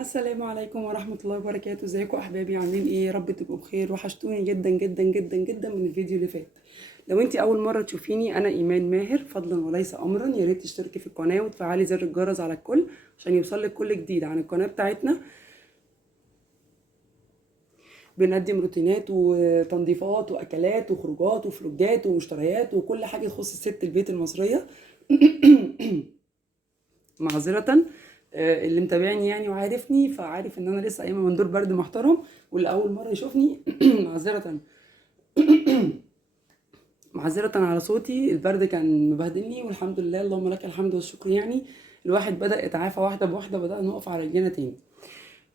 السلام عليكم ورحمة الله وبركاته. ازيكم احبابي؟ عاملين ايه؟ يا رب تبقوا بخير. وحشتوني جدا جدا جدا جدا من الفيديو اللي فات. لو انتي اول مرة تشوفيني، انا ايمان ماهر، فضلا وليس امرا. يا ريت تشتركي في القناة وتفعلي زر الجرس على الكل عشان يوصلك كل جديد عن القناة بتاعتنا. بنقدم روتينات وتنظيفات واكلات وخروجات وفلوجات ومشتريات وكل حاجة تخص الست البيت المصرية. معذرة. اللي متابعني يعني وعارفني فعارف ان انا لسه قايمه من دور برد محترم، واللي اول مره يشوفني معذرة. معذرة على صوتي، البرد كان مبهدلني والحمد لله، اللهم لك الحمد والشكر. يعني الواحد بدأ يتعافى واحدة بواحدة، بدأنا نقف على رجلينا تاني.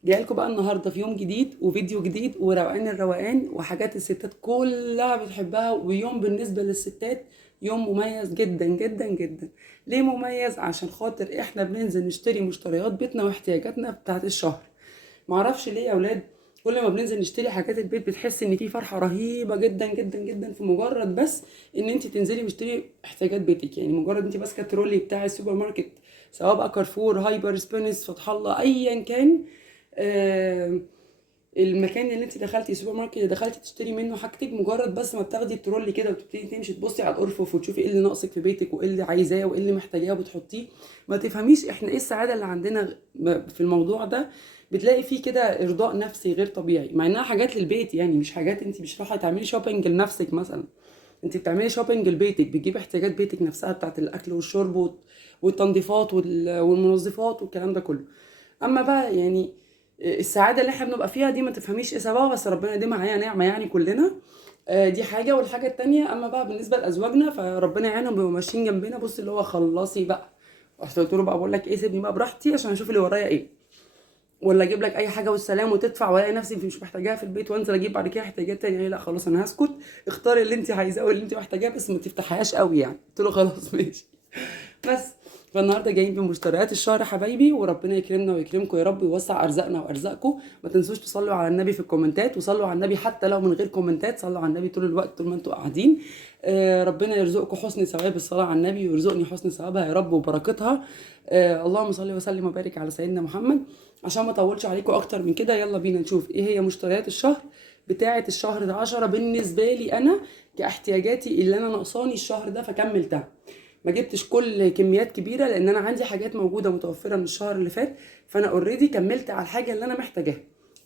جايلكوا بقى النهارده في يوم جديد وفيديو جديد وروقان الروقان وحاجات الستات كلها بتحبها، ويوم بالنسبه للستات يوم مميز جدا جدا جدا. ليه مميز؟ عشان خاطر احنا بننزل نشتري مشتريات بيتنا واحتياجاتنا بتاعت الشهر. معرفش ليه يا اولاد، كل ما بننزل نشتري حاجات البيت بتحس ان في فرحه رهيبه جدا جدا جدا في مجرد بس ان انت تنزلي تشتري احتياجات بيتك. يعني مجرد انت ماسكه الترولي بتاع السوبر ماركت، سواء بقى كارفور، هايبر، سبينس، فتح الله، ايا كان. آه، المكان اللي انت دخلتي، السوبر ماركت اللي دخلتي تشتري منه حاجتك، مجرد بس ما بتاخدي الترولي كده وتبتدي تمشي تبصي على الارفف وتشوفي ايه اللي ناقصك في بيتك وايه اللي عايزاه وايه اللي محتاجاه وبتحطيه، ما تفهميش احنا ايه السعاده اللي عندنا في الموضوع ده. بتلاقي فيه كده ارضاء نفسي غير طبيعي، مع انها حاجات للبيت، يعني مش حاجات انت مش رايحه تعملي شوبينج لنفسك مثلا. انت بتعملي شوبينج لبيتك، بتجيبي احتياجات بيتك نفسها بتاعت الاكل والشرب والتنظيفات والمنظفات والكلام ده كله. اما بقى يعني السعاده اللي احنا بنبقى فيها دي ما تفهميش ايه سببها، بس ربنا يديمها علينا نعمه يعني كلنا. دي حاجه. والحاجه التانيه، اما بقى بالنسبه لازواجنا فربنا يعينهم، بيبقوا ماشيين جنبنا. بص اللي هو خلصي بقى، رحت قلت له بقى بقول لك ايه، سيبني بقى براحتي عشان اشوف اللي ورايا ايه، ولا اجيب لك اي حاجه والسلام وتدفع والاقي نفسي مش محتاجاها في البيت وانزل اجيب بعد كده احتياجات تانية. يعني لا خلاص انا هسكت، اختاري اللي انت عايزاه واللي انت محتاجاه بس ما تفتحيهاش قوي. يعني قلت له خلاص ماشي. بس فالنهارده جايين بمشتريات الشهر حبايبي، وربنا يكرمنا ويكرمكم يا رب ويوسع ارزاقنا وارزاقكم. ما تنسوش تصلوا على النبي في الكومنتات، وصلوا على النبي حتى لو من غير كومنتات، صلوا على النبي طول الوقت طول ما انتوا قاعدين. ربنا يرزقكم حسن ثواب الصلاه على النبي، ويرزقني حسن ثوابها يا رب وبركتها. اللهم صل وسلم وبارك على سيدنا محمد. عشان ما اطولش عليكم اكتر من كده، يلا بينا نشوف ايه هي مشتريات الشهر بتاعه الشهر ده 10 بالنسبه لي انا، كاحتياجاتي اللي انا ناقصاني الشهر ده فكملتها. ما جبتش كل كميات كبيره لان انا عندي حاجات موجوده متوفره من الشهر اللي فات، فانا اوريدي كملت على الحاجه اللي انا محتاجاها.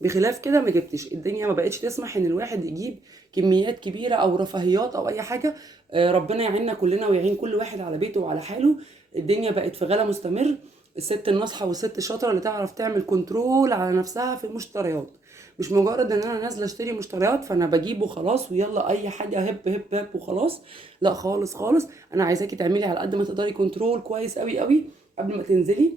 بخلاف كده ما جبتش، الدنيا ما بقتش تسمح ان الواحد يجيب كميات كبيره او رفاهيات او اي حاجه. ربنا يعيننا كلنا ويعين كل واحد على بيته وعلى حاله. الدنيا بقت في غلا مستمر. الست الناصحه والست الشاطره اللي تعرف تعمل كنترول على نفسها في المشتريات، مش مجرد ان انا نازله اشتري مشتريات فانا بجيب وخلاص ويلا اي حاجه هب هب هب وخلاص. لا خالص خالص، انا عايزاكي تعملي على قد ما تقدري كنترول كويس قوي قوي قبل ما تنزلي.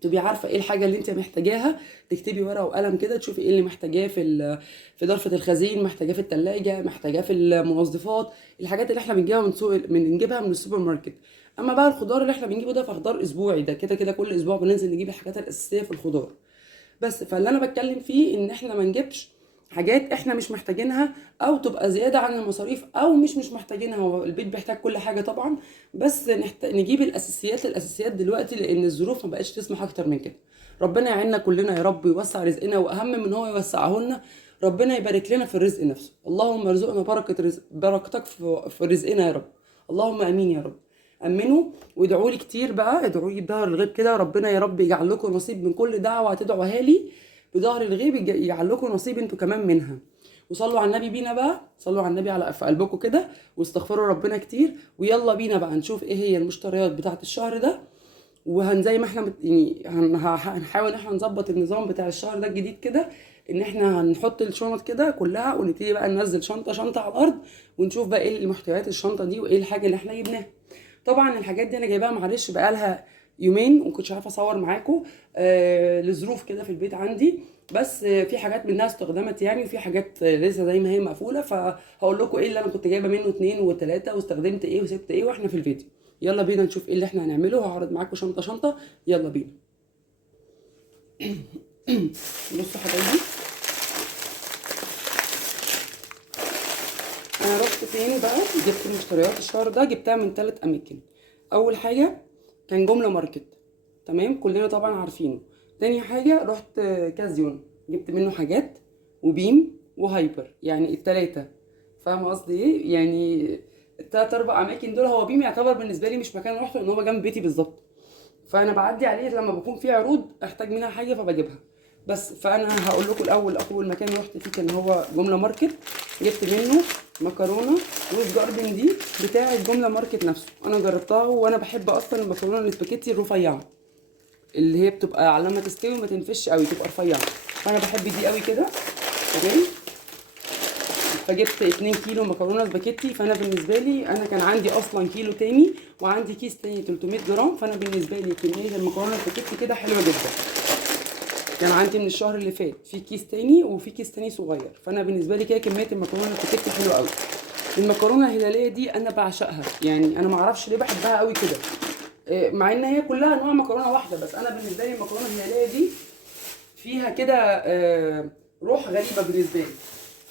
تبقي عارفه ايه الحاجه اللي انت محتاجاها، تكتبي ورقه وقلم كده تشوفي ايه اللي محتاجاه في ضرفه الخزين، محتاجاه في الثلاجه، محتاجاه في المنظفات. الحاجات اللي احنا بنجيبها من سوق، بنجيبها من السوبر ماركت. اما بقى الخضار اللي احنا بنجيبه ده فخضار اسبوعي، ده كده كده كل اسبوع بننزل نجيب الحاجات الاساسيه في الخضار. بس فاللي انا بتكلم فيه ان احنا ما نجيبش حاجات احنا مش محتاجينها، او تبقى زياده عن المصاريف، او مش محتاجينها. هو البيت بيحتاج كل حاجه طبعا، بس نجيب الاساسيات الاساسيات دلوقتي لان الظروف ما بقتش تسمح اكتر من كده. ربنا يعيننا كلنا يا رب ويوسع رزقنا، واهم من هو يوسعه لنا، ربنا يبارك لنا في الرزق نفسه. اللهم ارزقنا بركه رزق، بركتك في رزقنا يا رب. اللهم امين يا رب. امنوا وادعوا لي كتير بقى، ادعوا لي بظهر الغيب كده، ربنا يا رب يجعل لكم نصيب من كل دعوه هتدعوها لي بظهر الغيب، يجعل لكم نصيب انتوا كمان منها. وصلوا على النبي بينا بقى، صلوا على النبي على في قلبكم كده، واستغفروا ربنا كتير. ويلا بينا بقى نشوف ايه هي المشتريات بتاعه الشهر ده. زي ما احنا يعني هنحاول ان احنا نظبط النظام بتاع الشهر ده الجديد كده، ان احنا هنحط الشنط كده كلها ونبتدي بقى ننزل شنطه شنطه على الارض، ونشوف بقى ايه محتويات الشنطه دي وايه الحاجه اللي احنا جبناها. طبعا الحاجات دي انا جايباها معلش بقالها يومين وما كنتش عارفه اصور معاكم لظروف كده في البيت عندي. بس في حاجات منها استخدمت يعني، وفي حاجات لسه زي ما هي مقفوله، فهقول لكم ايه اللي انا كنت جايبه منه اتنين وتلاته واستخدمت ايه وسبت ايه واحنا في الفيديو. يلا بينا نشوف ايه اللي احنا هنعمله، هعرض معاكم شنطه شنطه. يلا بينا. بصوا حبايبي، انا رحت فين بقى جبت مشتريات الشهر ده، جبتها من 3 اماكن. اول حاجه كان جمله ماركت، تمام، كلنا طبعا عارفينه. تاني حاجه رحت كازيون، جبت منه حاجات، وبيم وهايبر، يعني التلاتة. فاهمه قصدي ايه؟ يعني التلات اربع اماكن دول، هو بيم يعتبر بالنسبه لي مش مكان روحته، لان هو جنب بيتي بالظبط، فانا بعدي عليه لما بكون في عروض احتاج منها حاجه فبجيبها. بس فانا هقول لكم الاول، اول مكان رحت فيه كان هو جمله ماركت، جبت منه مكرونه روز جاردن دي بتاعه جمله ماركت نفسه. انا جربتها وانا بحب اصلا المكرونه الاسباجيتي الرفيعه، اللي هي بتبقى على ما تستوي ما تنفش قوي، تبقى رفيعه، فانا بحب دي قوي كده. تمام. فجبت 2 كيلو مكرونه سباكيتي. فانا بالنسبه لي انا كان عندي اصلا كيلو تاني وعندي كيس تاني 300 جرام، فانا بالنسبه لي كميه المكرونه السباكيتي كده حلوه جدا. كان عندي من الشهر اللي فات في كيس تاني وفي كيس تاني صغير، فانا بالنسبه لي كده كميه المكرونه السباكيتي حلوه قوي. المكرونه الهلاليه دي انا بعشقها، يعني انا ما اعرفش ليه بحبها قوي كده، مع ان هي كلها انواع مكرونه واحده، بس انا بالنسبه لي المكرونه الهلاليه دي فيها كده روح غريبه بالنسبه لي.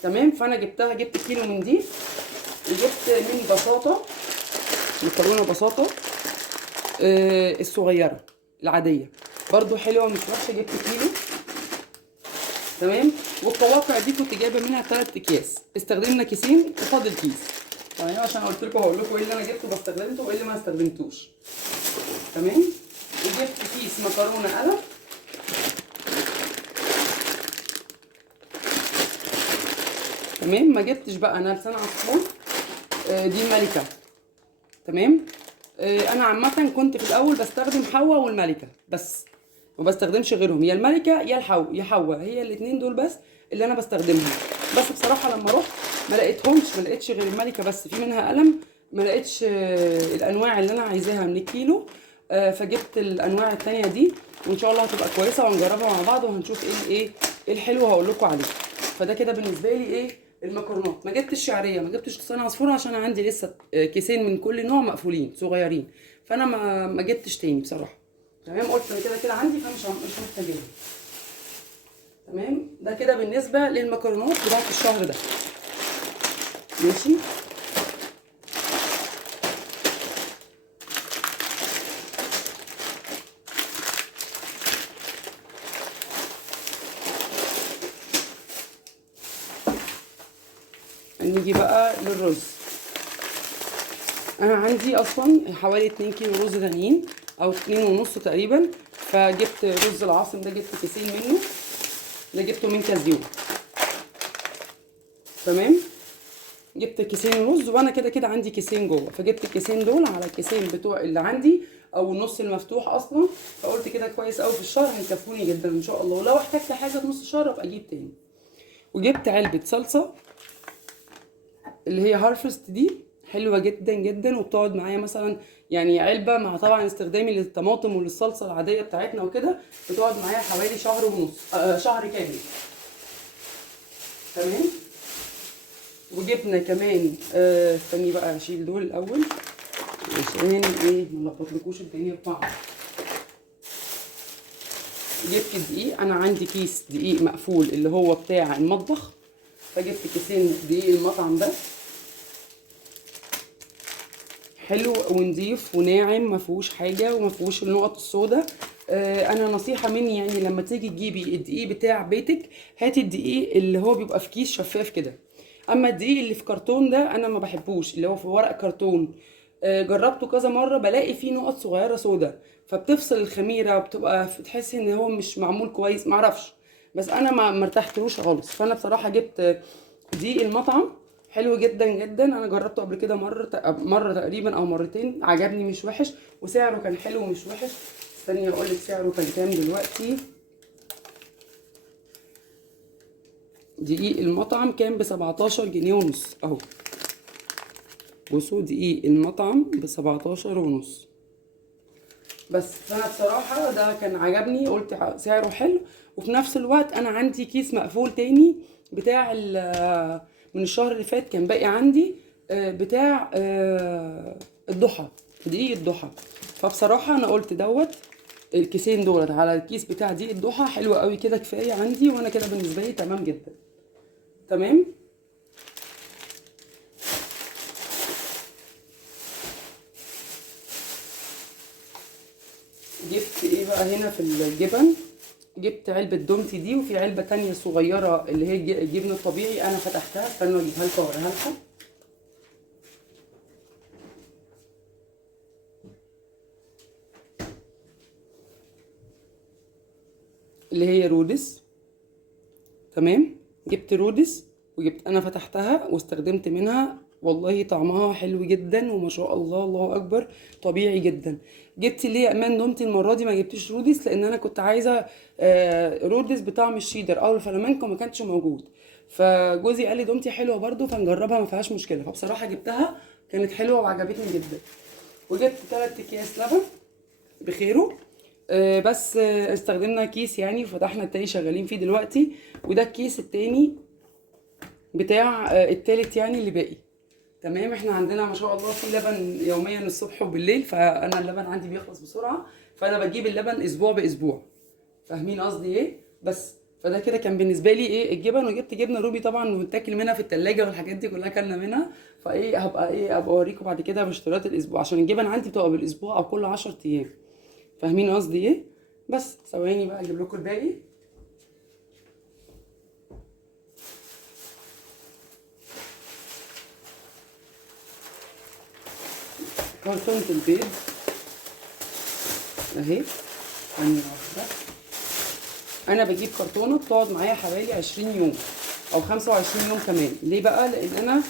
تمام. فانا جبت كيلو من دي، وجبت من بساطه مكرونه بساطه الصغيره العاديه، برضو حلوه مش وحشه، جبت كيلو. تمام. والقواقع دي كنت جايبه منها 3 اكياس، استخدمنا كيسين وفاضل كيس. تمام. عشان قلت لكم هقول لكم ايه اللي انا جبته واستخدمته وايه اللي ما استخدمتوش. تمام. وجبت كيس مكرونه قلم. تمام. ما جبتش بقى انا لسان عصفور، دي الملكه. تمام. انا عامه كنت في الاول بستخدم حوا والملكه بس، ما بستخدمش غيرهم، يا الملكه يا حوا، هي الاثنين دول بس اللي انا بستخدمهم. بس بصراحه لما رحت ما لقيتهمش، ما لقيتش غير الملكه بس، في منها قلم، ما لقيتش الانواع اللي انا عايزاها من الكيلو. فجبت الانواع التانية دي، وان شاء الله هتبقى كويسه وهنجربها مع بعض وهنشوف ايه الحلو هقول لكم عليه. فده كده بالنسبه لي المكرونات. ما جبتش شعريه، ما جبتش لسان عصفور، عشان انا عندي لسه كيسين من كل نوع مقفولين صغيرين، فانا ما جبتش تاني بصراحه. تمام. قلت انا كده كده عندي، فمش محتاجاها. تمام. ده كده بالنسبه للمكرونات بتاعت الشهر ده. ماشي. نيجي بقى للرز. انا عندي اصلا حوالي 2 كيلو رز تانيين او 2.5 تقريبا، فجبت رز العاصم ده، جبت كيسين منه، ده جبته من كازيو. تمام. جبت كيسين رز، وانا كده كده عندي كيسين جوه، فجبت الكيسين دول على الكيسين بتوع اللي عندي او النص المفتوح اصلا، فقلت كده كويس قوي في الشهر هيكفوني جدا ان شاء الله، ولو احتجت حاجه في نص الشهر ابقى اجيب تاني. وجبت علبه صلصه اللي هي هارفست دي، حلوه جدا جدا، وبتقعد معايا مثلا، يعني علبه مع طبعا استخدامي للطماطم وللصلصه العاديه بتاعتنا وكده، بتقعد معايا حوالي شهر ونص، شهر كامل. تمام. وجبنا كمان استني بقى اشيل دول الاول عشان ما نلخبطلكوش الدنيا في بعض. جبت دقيق، انا عندي كيس دقيق مقفول اللي هو بتاع المطبخ، فجبت كيسين دقيق المطعم ده، حلو ونضيف وناعم، ما فيهوش حاجه وما فيهوش النقط السوداء. انا نصيحه مني، يعني لما تيجي تجيبي الدقيق بتاع بيتك، هاتي الدقيق اللي هو بيبقى في كيس شفاف كده. اما الدقيق اللي في كرتون ده انا ما بحبوش، اللي هو في ورق كرتون. جربته كذا مره، بلاقي فيه نقط صغيره سوداء، فبتفصل الخميره وبتبقى تحسي ان هو مش معمول كويس، معرفش، بس انا ما مرتحتلوش خالص. فانا بصراحه جبت دقيق المطعم، حلو جدا جدا، انا جربته قبل كده مره تقريبا او مرتين، عجبني مش وحش، وسعره كان حلو مش وحش. استني اقول لك سعره كان كام دلوقتي. دقيق المطعم كان ب 17 جنيه ونص اهو. بصوا دقيق المطعم ب 17 ونص. بس فانا بصراحه ده كان عجبني، قلت سعره حلو، وفي نفس الوقت انا عندي كيس مقفول تاني بتاع من الشهر اللي فات كان باقي عندي، بتاع الضحى، دقيق الضحى. فبصراحه انا قلت الكيسين دولت على الكيس بتاع دقيق الضحى حلو قوي كده، كفايه عندي، وانا كده بالنسبه لي تمام جدا. تمام. جبت ايه بقى هنا في الجبن. جبت علبه دومتي دي، وفي علبه تانية صغيره اللي هي الجبنه الطبيعي انا فتحتها، استنوا اجيبها لكم واوريها لكم. اللي هي رودس. تمام، جبت رودس وجبت انا فتحتها واستخدمت منها، والله طعمها حلو جدا وما شاء الله الله اكبر، طبيعي جدا. جبت اللي هي امان دومتي المره دي، ما جبتش رودس لان انا كنت عايزه رودس بطعم الشيدر او الفلامنكو، ما كانش موجود. فجوزي قال لي دومتي حلوه برده فنجربها ما فيهاش مشكله، فبصراحه جبتها كانت حلوه وعجبتني جدا. وجبت 3 اكياس لبن بخيره. بس استخدمنا كيس يعني، وفتحنا التاني شغالين فيه دلوقتي. وده الكيس التاني بتاع التالت يعني اللي باقي. تمام، احنا عندنا ما شاء الله في لبن يوميا الصبح وبالليل، فانا اللبن عندي بيخلص بسرعه، فانا بجيب اللبن اسبوع باسبوع. فاهمين قصدي ايه؟ بس فده كده كان بالنسبه لي ايه الجبن. وجبت جبنه رومي طبعا وبتاكل منها في التلاجة والحاجات دي كلها كلنا منها. فايه هبقى اوريكم بعد كده باشتراطات الاسبوع، عشان الجبن عندي بتبقى بالاسبوع او كل 10 ايام. فاهمين قصدي ايه؟ بس ثواني بقى اجيب لكم الباقي. كرتونة البيض اهي، ثانية واحدة. انا بجيب كرتونة بتقعد معايا حوالي 20 يوم او 25 يوم كمان. ليه بقى؟ لان انا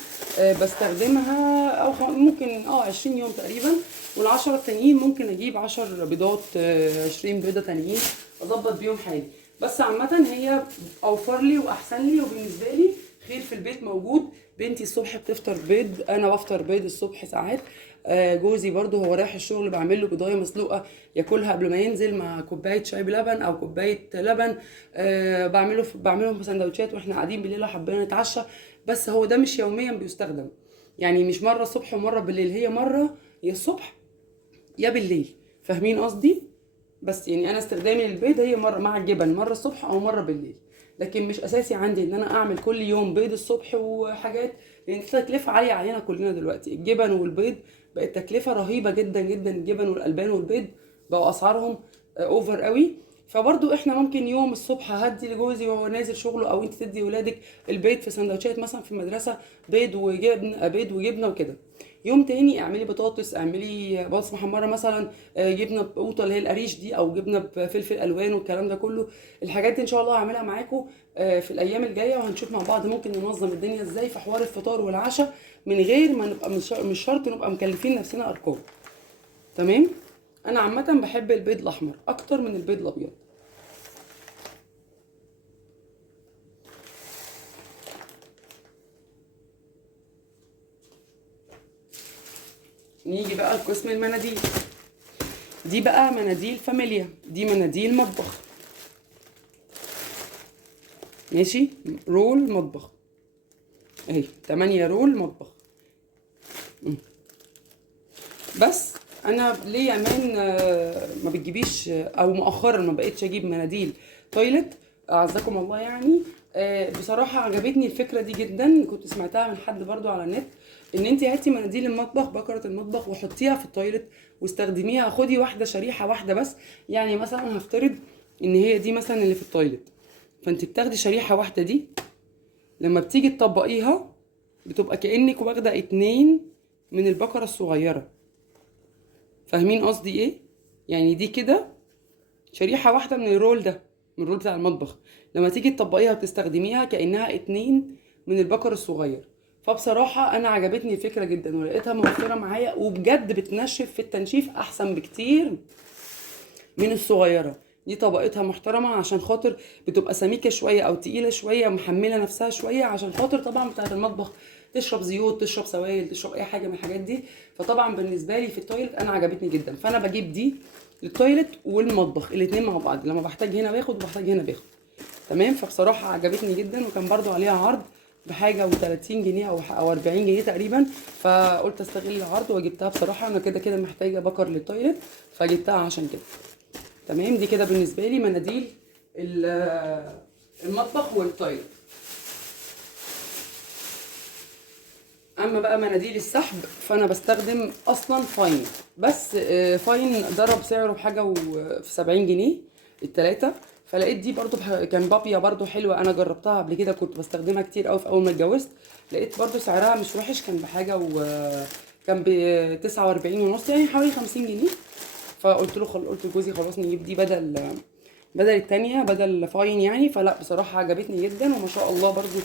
بستخدمها او ممكن 20 يوم تقريبا، وال10 التانيين ممكن اجيب 10 بيضات، 20 بيضة تانيين اظبط بيهم حالي. بس عامة هي اوفر لي واحسن لي، وبالنسبة لي خير في البيت موجود. بنتي الصبح بتفطر بيض، انا بفطر بيض الصبح ساعات. جوزي برضو هو رايح الشغل بعمل له بيضايه مسلوقه ياكلها قبل ما ينزل مع كوبايه شاي بلبن او كوبايه لبن. بعملهم في سندوتشات واحنا قاعدين بالليل لو حبينا نتعشى. بس هو ده مش يوميا بيستخدم، يعني مش مره الصبح ومره بالليل، هي مره يا الصبح يا بالليل. فاهمين قصدي؟ بس يعني انا استخدامي للبيض هي مره مع الجبن، مره الصبح او مره بالليل. لكن مش اساسي عندي ان انا اعمل كل يوم بيض الصبح وحاجات، لان التكلفه عاليه علينا كلنا دلوقتي. الجبن والبيض بقت تكلفه رهيبه جدا جدا، الجبن والالبان والبيض بقوا اسعارهم اوفر قوي. فبرضو احنا ممكن يوم الصبح هدي لجوزي وهو نازل شغله، او انت تدي ولادك البيض في سندوتشات مثلا في المدرسه، بيض وجبنه وكده. يوم تاني اعملي بطاطس، اعملي بطاطس محمره مثلا، جبنه بقوطه اللي هي القريش دي، او جبنه بفلفل الوان والكلام ده كله. الحاجات دي ان شاء الله هعملها معاكم في الايام الجايه، وهنشوف مع بعض ممكن ننظم الدنيا ازاي في حوار الفطار والعشاء من غير ما نبقى مش شرط نبقى مكلفين نفسنا ارقام. تمام. انا عامه بحب البيض الاحمر اكتر من البيض الابيض. نيجي بقى لقسم المناديل. دي بقى مناديل فاميليا، دي مناديل مطبخ. ماشي، رول مطبخ اهي، 8 رول مطبخ. بس انا ليه يا مان ما بتجيبيش او مؤخرا ما بقيتش اجيب مناديل تويلت؟ اعزكم الله يعني. بصراحه عجبتني الفكره دي جدا، كنت سمعتها من حد برضو على النت، ان انت هاتي مناديل المطبخ، بكره المطبخ، وحطيها في التويلت واستخدميها. خدي واحده شريحه واحده بس، يعني مثلا هفترض ان هي دي مثلا اللي في التويلت، فانت بتاخدي شريحه واحده دي، لما بتيجي تطبقيها بتبقى كأنك واخده 2 من البكره الصغيره. فاهمين قصدي ايه؟ يعني دي كده شريحة واحدة من الرول ده، من الرول بتاع المطبخ، لما تيجي تطبقيها وتستخدميها كأنها 2 من البكر الصغير. فبصراحة أنا عجبتني الفكرة جدا ولقيتها موفرة معايا، وبجد بتنشف في التنشيف أحسن بكتير من الصغيرة. دي طبقتها محترمة عشان خاطر بتبقى سميكة شوية أو تقيلة شوية، محملة نفسها شوية، عشان خاطر طبعا بتاعة المطبخ تشرب زيوت، تشرب سوائل، تشرب أي حاجة من الحاجات دي. فطبعا بالنسبة لي في التويلت أنا عجبتني جدا، فأنا بجيب دي للتويلت والمطبخ الاتنين مع بعض، لما بحتاج هنا باخد وبحتاج هنا باخد. تمام. فبصراحة عجبتني جدا، وكان برضو عليها عرض بحاجة و30 جنيه أو 40 جنيه تقريبا، فقلت استغل العرض وجبتها. بصراحة أنا كده كده محتاجة بكر للتويلت، فجبتها عشان كده. تمام. دي كده بالنسبه لي مناديل المطبخ والتويلت. اما بقى مناديل السحب فانا بستخدم اصلا فاين، بس فاين ضرب سعره بحاجه في 70 جنيه التلاتة، فلقيت دي برضو كان بابيا برضو حلوه، انا جربتها قبل كده، كنت بستخدمها كتير قوي في اول ما اتجوزت. لقيت برضو سعرها مش وحش، كان بحاجه كان ب 49 ونص، يعني حوالي 50 جنيه. فقلت له قلت لجوزي خلاص نجيب دي بدل التانية، بدل فاين يعني. فلا بصراحة عجبتني جدا وما شاء الله برضو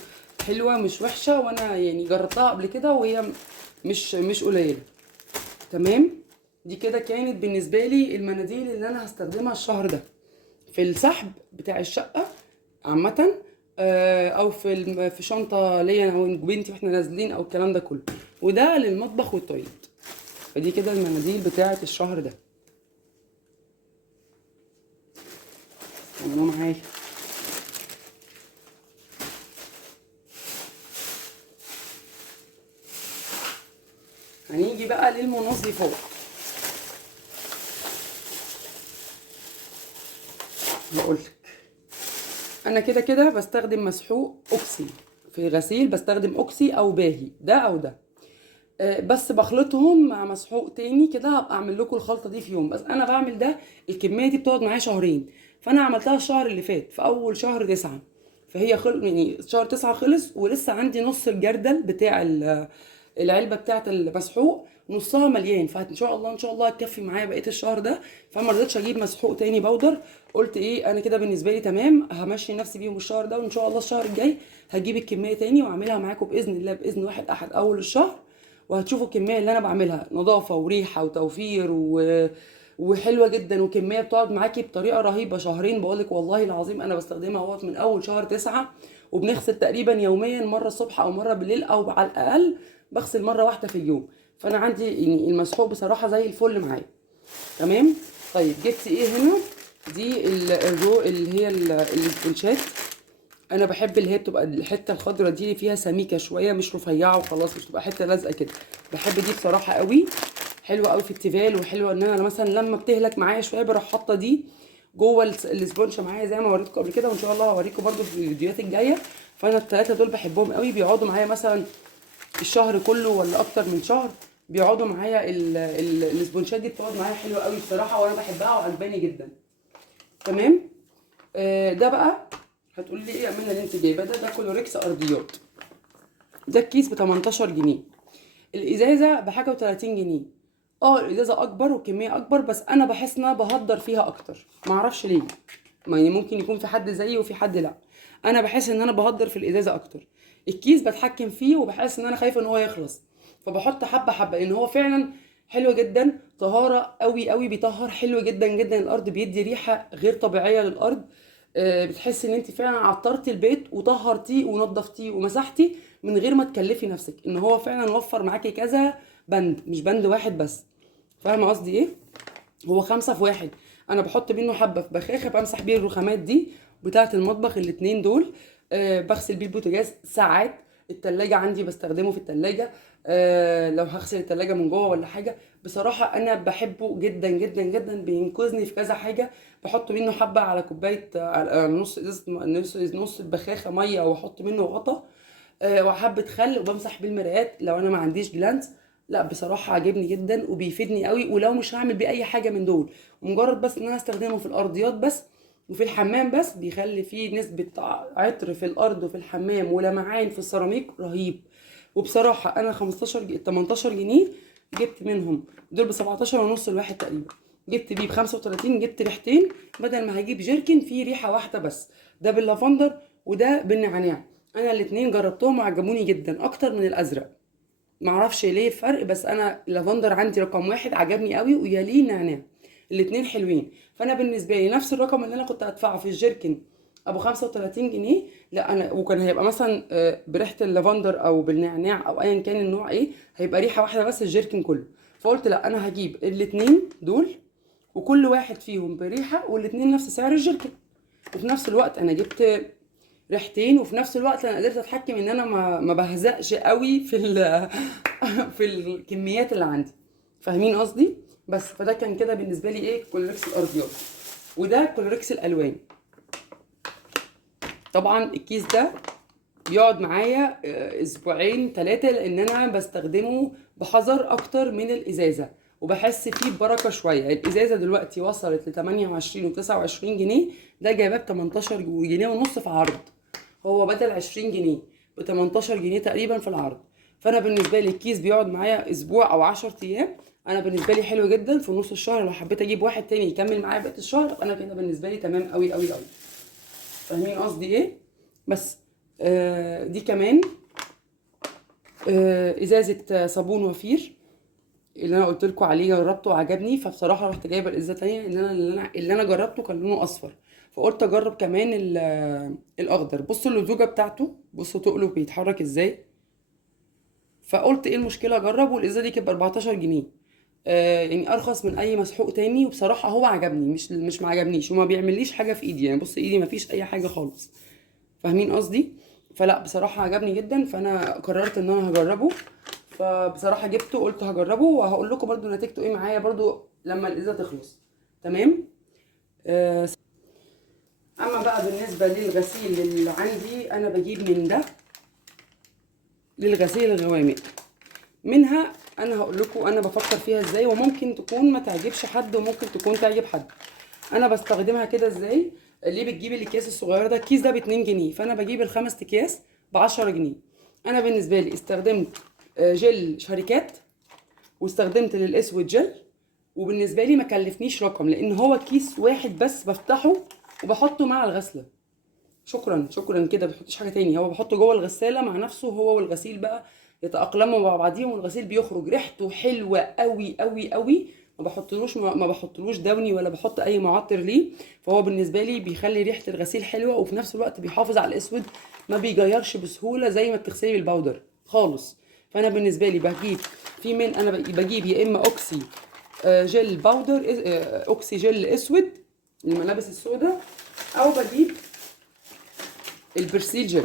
حلوة مش وحشة، وانا يعني جربتها قبل كده وهي مش قليلة. تمام. دي كده كانت بالنسبة لي المناديل اللي انا هستخدمها الشهر ده في السحب بتاع الشقة عامة، او في شنطة ليا انا وبنتي واحنا نازلين او الكلام ده كله. وده للمطبخ والتويلت. فدي كده المناديل بتاعة الشهر ده. تعملوا معايا. هنيجي بقى للمنظفات. هقولك انا كده كده بستخدم مسحوق اوكسي في غسيل، بستخدم اوكسي او باهي، ده او ده. بس بخلطهم مع مسحوق تاني كده، هبقى اعمل لكم الخلطه دي في يوم. بس انا بعمل ده، الكميه دي بتقعد معايا شهرين. فانا عملتها الشهر اللي فات في اول شهر 9. فهي يعني شهر 9 خلص ولسه عندي نص الجردل بتاع العلبه بتاعه المسحوق، نصها مليان. فان شاء الله ان شاء الله هتكفي معايا بقيه الشهر ده. فما رضيتش اجيب مسحوق تاني بودر. قلت ايه، انا كده بالنسبه لي تمام، همشي نفسي بيهم الشهر ده، وان شاء الله الشهر الجاي هجيب الكميه تاني واعملها معاكم باذن الله، باذن واحد احد اول الشهر. وهتشوفوا الكميه اللي انا بعملها نظافه وريحه وتوفير وحلوه جدا، وكميه بتقعد معاكي بطريقه رهيبه شهرين. بقولك والله العظيم انا بستخدمها اهوت من اول شهر 9. وبنغسل تقريبا يوميا، مره الصبح او مره بالليل، او على الاقل بغسل مره واحده في اليوم. فانا عندي يعني المسحوق بصراحه زي الفل معايا. تمام. طيب جبت ايه هنا؟ دي الرو اللي هي السبونشات. انا بحب اللي هي بتبقى الحته الخضراء دي اللي فيها سميكه شويه، مش رفيعه وخلاص، مش تبقى حته لازقه كده. بحب دي بصراحه قوي، حلوه قوي في التيفال. وحلوه ان انا مثلا لما بتهلك معايا شويه بروح حاطه دي جوه السبونشه معايا زي ما وريتكم قبل كده، وان شاء الله هوريكم برده في الفيديوهات الجايه. فانا الثلاثه دول بحبهم قوي، بيقعدوا معايا مثلا الشهر كله ولا اكتر من شهر. بيقعدوا معايا السبونشات دي بتقعد معايا حلوه قوي بصراحه، وانا بحبها وعجباني جدا. تمام. ده بقى هتقولي لي ايه يا امانه اللي انت جايبه ده كلوريكس ارضيات. ده الكيس ب 18 جنيه. الازازه بحاجه و30 جنيه. الازازه اكبر وكميه اكبر، بس انا بحس ان انا بهدر فيها اكتر، معرفش ليه. يعني ممكن يكون في حد زيي وفي حد لا. انا بحس ان انا بهدر في الازازه اكتر. الكيس بتحكم فيه وبحس ان انا خايفه ان هو يخلص، فبحط حبه حبه، لان هو فعلا حلو جدا، طهاره قوي قوي، بيطهر حلو جدا جدا الارض، بيدي ريحه غير طبيعيه للارض. بتحسي ان انت فعلا عطرتي البيت وطهرتيه ونضفتيه ومسحتي من غير ما تكلفي نفسك، ان هو فعلا وفر معاكي كذا بند، مش بند واحد بس. فاهمه قصدي ايه؟ هو 5 في 1. انا بحط منه حبه في بخاخه بمسح بيه الرخامات دي بتاعه المطبخ، الاتنين دول. بغسل بيه البوتاجاز ساعات. التلاجة عندي بستخدمه في التلاجة. لو هغسل التلاجة من جوه ولا حاجه. بصراحه انا بحبه جدا جدا جدا، بينقذني في كذا حاجه. بحط منه حبه على كوبايه، على نص ازازه، نص بخاخه ميه، واحط منه غطا. وحبه خل، وبمسح بالمرايات لو انا ما عنديش جلانس. لا بصراحه عاجبني جدا وبيفيدني قوي، ولو مش هعمل بيه اي حاجه من دول، ومجرد بس ان انا استخدمه في الارضيات بس وفي الحمام بس، بيخلي فيه نسبه عطر في الارض وفي الحمام ولمعان في السيراميك رهيب. وبصراحه انا 18 جنيه جبت منهم دول ب 17 ونص الواحد تقريبا. جبت بيه ب 35، جبت ريحتين بدل ما هجيب جيركن فيه ريحه واحده بس. ده باللافندر وده بالنعناع. انا الاتنين جربتهم وعجبوني جدا اكتر من الازرق. معرفش ليه الفرق، بس انا اللافندر عندي رقم واحد عجبني قوي، ويليه النعناع. الاتنين حلوين. فانا بالنسبه لي نفس الرقم اللي انا كنت هدفعه في الجيركن ابو 35 جنيه، لا انا وكان هيبقى مثلا بريحه اللافندر او بالنعناع او ايا كان النوع ايه، هيبقى ريحه واحده بس الجيركن كله. فقلت لا، انا هجيب الاتنين دول، وكل واحد فيهم بريحه، والاتنين نفس سعر الجيركن. وفي نفس الوقت انا جبت ريحتين، وفي نفس الوقت انا قدرت اتحكم ان انا ما بهزقش قوي في الكميات اللي عندي. فاهمين قصدي؟ بس فده كان كده بالنسبه لي ايه كولوريكس الارضيات. وده كولوريكس الالوان. طبعا الكيس ده بيقعد معايا اسبوعين 3، لان انا بستخدمه بحذر اكتر من الازازه. وبحس فيه ببركه شويه. الازازه دلوقتي وصلت ل 28 و29 جنيه، ده جايباه ب 18 جنيه ونص في عرض. هو بدل 20 جنيه ب 18 جنيه تقريبا في العرض. فانا بالنسبه لي الكيس بيقعد معايا اسبوع او 10 ايام. انا بالنسبه لي حلو جدا في نص الشهر. لو حبيت اجيب واحد تاني يكمل معايا بقيه الشهر انا كده بالنسبه لي تمام قوي قوي قوي. فاهمين قصدي ايه؟ بس دي كمان ازازه صابون وفير اللي انا قلت لكم عليه، جربته وعجبني، فبصراحه رحت جايبه الازازه تانية. اللي انا جربته كان لونه اصفر، فقلت اجرب كمان الاخضر. بصوا اللزوجه بتاعته، بصوا تقله بيتحرك ازاي. فقلت ايه المشكله اجرب، والازازه دي كانت ب 14 جنيه. يعني ارخص من اي مسحوق تاني، وبصراحه هو عجبني، مش ما عجبنيش وما بيعمليش حاجه في ايدي. يعني بص ايدي ما فيش اي حاجه خالص. فاهمين قصدي؟ فلا بصراحه عجبني جدا، فانا قررت ان انا هجربه. فبصراحه جبته قلت هجربه، وهقول لكم برضو نتيجته ايه معايا برضو لما الازازه تخلص. تمام. آه، اما بقى بالنسبه للغسيل اللي عندي، انا بجيب من ده للغسيل الغوامق. منها انا هقول لكم انا بفكر فيها ازاي، وممكن تكون ما تعجبش حد وممكن تكون تعجب حد. انا بستخدمها كده ازاي. ليه بتجيب الاكياس الصغيره ده؟ الكيس ده ب 2 جنيه، فانا بجيب الخمس اكياس ب 10 جنيه. انا بالنسبه لي استخدمت جل شركات، واستخدمت للاسود جل، وبالنسبه لي ما كلفنيش رقم، لان هو كيس واحد بس بفتحه وبحطه مع الغسله. شكرا شكرا كده، ما بحطش حاجه تاني. هو بحطه جوه الغساله مع نفسه، هو والغسيل بقى يتاقلموا مع بعضيهم، والغسيل بيخرج ريحته حلوه قوي قوي قوي. ما بحطلوش دوني ولا بحط اي معطر ليه. فهو بالنسبه لي بيخلي ريحه الغسيل حلوه، وفي نفس الوقت بيحافظ على الاسود، ما بيجيرش بسهوله زي ما بتغسلي بالباودر خالص. فانا بالنسبه لي بجيب انا بجيب يا اما اوكسي جل باودر، اوكسي جل اسود الملابس السوداء، او بجيب البرسيل جل.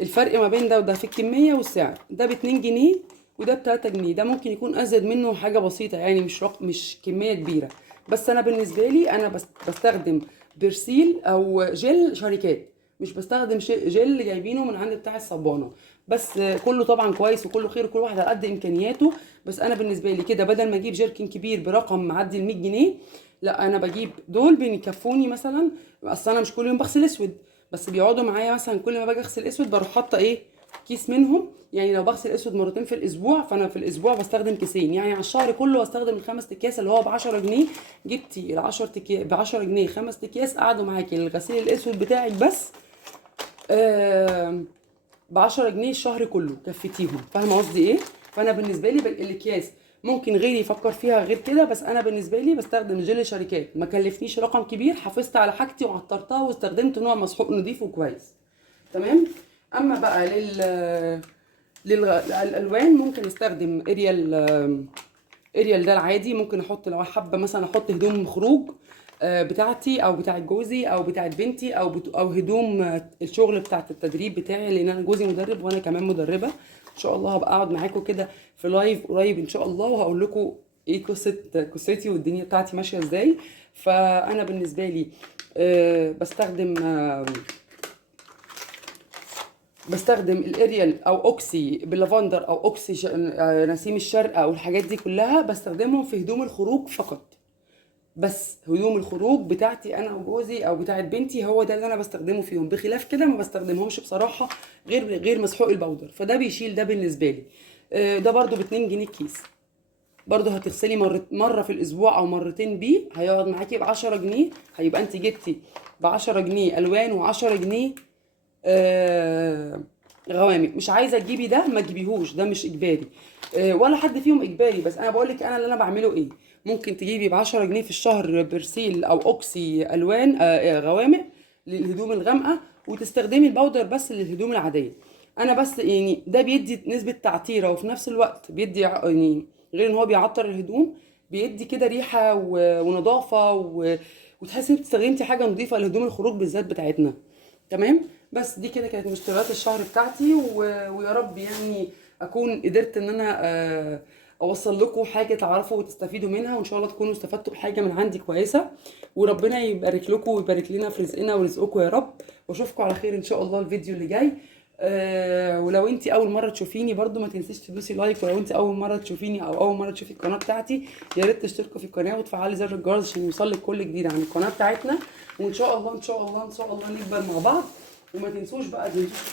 الفرق ما بين ده وده في الكميه والسعر، ده ب 2 جنيه وده ب 3 جنيه. ده ممكن يكون ازيد منه حاجه بسيطه، يعني مش كميه كبيره. بس انا بالنسبه لي انا بستخدم برسيل او جل شركات، مش بستخدم جل جايبينه من عند بتاع الصبانه. بس كله طبعا كويس وكله خير وكل واحد على قد امكانياته. بس انا بالنسبه لي كده، بدل ما اجيب جيركن كبير برقم معدي ال 100 جنيه، لا انا بجيب دول بيكفوني مثلا. اصل انا مش كل يوم بغسل اسود، بس بيقعدوا معايا مثلا كل ما باجي اغسل اسود بروح حاطه ايه، كيس منهم. يعني لو بغسل اسود مرتين في الاسبوع، فانا في الاسبوع بستخدم كيسين، يعني على الشهر كله بستخدم الخمس اكياس اللي هو ب 10 جنيه. جبتي ال 10 ب 10 جنيه خمس اكياس قعدوا معاكي للغسيل الاسود بتاعك بس. ب 10 جنيه الشهر كله كفتيهم. فاهمه قصدي ايه؟ فانا بالنسبه لي الاكياس ممكن غيري يفكر فيها غير كده، بس انا بالنسبه لي بستخدم جل شركات، ما كلفنيش رقم كبير، حافظت على حاجتي وعطرتها واستخدمت نوع مسحوق نضيف وكويس. تمام. اما بقى للالوان ممكن استخدم اريال ده العادي. ممكن احط لو حابه مثلا احط هدوم خروج بتاعتي او بتاعت جوزي او بتاعت بنتي او هدوم الشغل بتاعت التدريب بتاعي، لان انا جوزي مدرب وانا كمان مدربه. ان شاء الله هبقى اقعد معاكم كده في لايف قريب ان شاء الله، وهقول لكم ايه قصتي والدنيا بتاعتي ماشيه ازاي. فانا بالنسبه لي بستخدم الاريال او اوكسي باللافندر او اوكسي نسيم الشرق او الحاجات دي كلها، بستخدمهم في هدوم الخروج فقط. بس هدوم الخروج بتاعتي انا وجوزي او بتاعت بنتي هو ده اللي انا بستخدمه فيهم. بخلاف كده ما بستخدمهمش بصراحه غير مسحوق البودر، فده بيشيل ده بالنسبه لي. ده برضو ب 2 جنيه الكيس. برضو هتغسلي مره في الاسبوع او مرتين بيه، هيقعد معاكي ب 10 جنيه. هيبقى انت جبتي ب 10 جنيه الوان و10 جنيه غوامق. مش عايزه تجيبي ده ما تجيبيهوش، ده مش اجباري ولا حد فيهم اجباري. بس انا بقول لك انا اللي انا بعمله ايه. ممكن تجيبي ب 10 جنيه في الشهر برسيل او اوكسي الوان غوامق للهدوم الغامقه، وتستخدمي البودر بس للهدوم العاديه. انا بس يعني ده بيدي نسبه تعطيره، وفي نفس الوقت بيدي يعني غير ان هو بيعطر الهدوم، بيدي كده ريحه ونظافه وتحسي انك استخدمتي حاجه نظيفه لهدوم الخروج بالذات بتاعتنا. تمام. بس دي كده كانت مشتريات الشهر بتاعتي ويا رب يعني اكون قدرت ان انا اوصل لكم حاجه تعرفوا وتستفيدوا منها، وان شاء الله تكونوا استفدتوا بحاجه من عندي كويسه. وربنا يبارك لكم ويبارك لنا في رزقنا ورزقكم يا رب. واشوفكم على خير ان شاء الله الفيديو اللي جاي. ولو انت اول مره تشوفيني برضو ما تنسيش تدوسي لايك، ولو انت اول مره تشوفيني او اول مره تشوفي القناه بتاعتي يا ريت تشتركوا في القناه وتفعلي زر الجرس عشان يوصلك كل جديد عن القناه بتاعتنا. وان شاء الله ان شاء الله ان شاء الله نكبر مع بعض. وما تنسوش بقى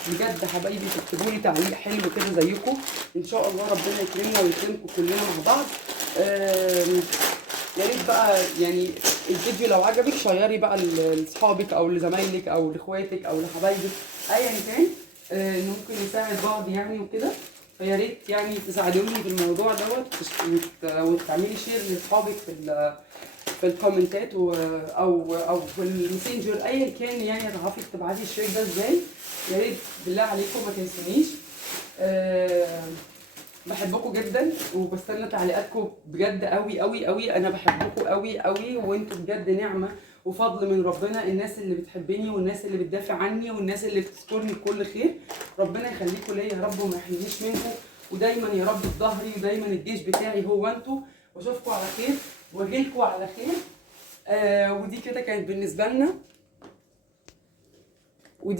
بجد حبايبي تكتبوا لي تعليق حلو كده زيكم، ان شاء الله ربنا يكرمنا ويكرمكم كلنا مع بعض. يا ريت بقى يعني الفيديو لو عجبك شيري بقى لاصحابك او لزمايلك او لاخواتك او لحبايبك ايا كان، انه ممكن نساعد بعض يعني وكده. فيا ريت يعني تساعدوني في الموضوع دوت وتعملي شير لاصحابك في الكومنتات او في الماسنجر ايا كان، يعني هتعرفي تبعتي الشير ده ازاي. يا ريت بالله عليكم ما تنسونيش. بحبكم جدا وبستنى تعليقاتكم بجد قوي قوي قوي. انا بحبكم قوي قوي وانتوا بجد نعمه وفضل من ربنا، الناس اللي بتحبني والناس اللي بتدافع عني والناس اللي بتذكرني بكل خير. ربنا يخليكم ليا يا رب وما يحرمنيش منكم، ودايما يا رب في ظهري، ودايما الجيش بتاعي هو انتوا. واشوفكم على خير واجيلكم على خير. ودي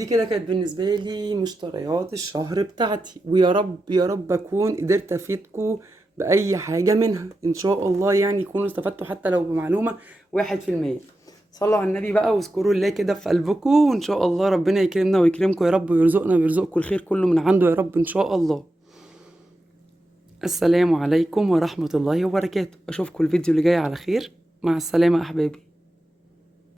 كده كانت بالنسبة لي مشتريات الشهر بتاعتي، ويا رب يا رب أكون قدرت أفيدكم بأي حاجة منها إن شاء الله، يعني يكونوا استفدتوا حتى لو بمعلومة 1%. صلوا على النبي بقى واذكروا الله كده في قلبكم، وإن شاء الله ربنا يكرمنا ويكرمكم يا رب ويرزقنا ويرزقكم الخير كله من عنده يا رب إن شاء الله. السلام عليكم ورحمة الله وبركاته. أشوفكم الفيديو اللي جاي على خير. مع السلامة أحبابي.